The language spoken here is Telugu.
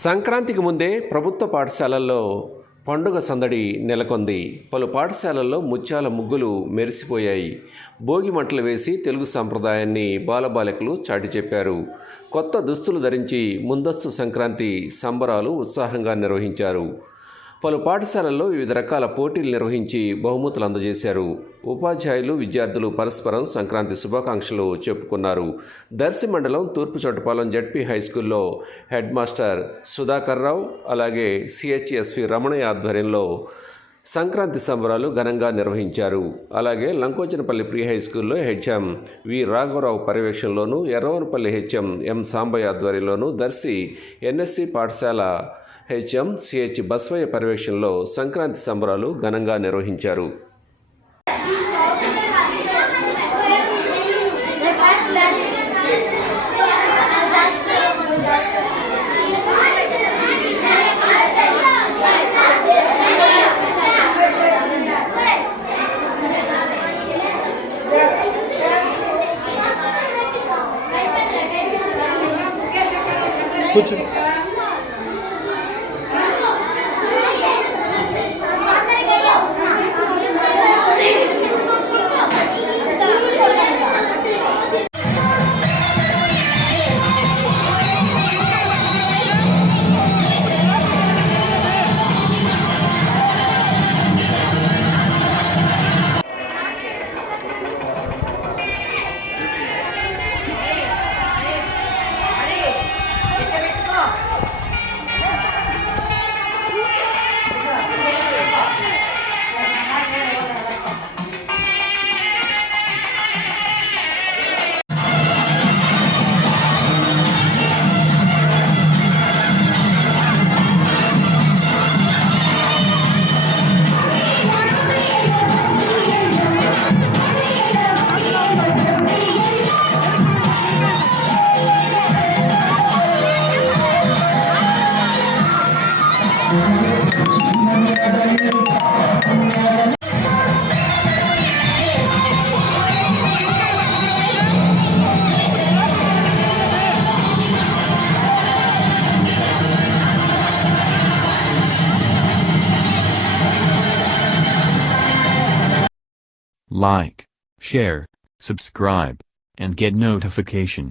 సంక్రాంతికి ముందే ప్రభుత్వ పాఠశాలల్లో పండుగ సందడి నెలకొంది. పలు పాఠశాలల్లో ముత్యాల ముగ్గులు మెరిసిపోయాయి. భోగి మంటలు వేసి తెలుగు సంప్రదాయాన్ని బాలబాలికలు చాటి చెప్పారు. కొత్త దుస్తులు ధరించి ముందస్తు సంక్రాంతి సంబరాలు ఉత్సాహంగా నిర్వహించారు. పలు పాఠశాలల్లో వివిధ రకాల పోటీలు నిర్వహించి బహుమతులు అందజేశారు. ఉపాధ్యాయులు, విద్యార్థులు పరస్పరం సంక్రాంతి శుభాకాంక్షలు చెప్పుకున్నారు. దర్శి మండలం తూర్పు చోటపాలెం జడ్పీ హైస్కూల్లో హెడ్ మాస్టర్ సుధాకర్ రావు, అలాగే సిహెచ్ఎస్వి రమణయ్య ఆధ్వర్యంలో సంక్రాంతి సంబరాలు ఘనంగా నిర్వహించారు. అలాగే లంకోచనపల్లి ప్రీ హైస్కూల్లో హెచ్ఎం వి రాఘవరావు పర్యవేక్షణలోను, ఎర్రవనపల్లి హెచ్ఎం ఎం సాంబయ్య ఆధ్వర్యంలోను, దర్శి ఎన్ఎస్సి పాఠశాల హెచ్ఎం సిహెచ్ బస్వయ్య పర్యవేక్షణలో సంక్రాంతి సంబరాలు ఘనంగా నిర్వహించారు. Like, share, subscribe, and get notification.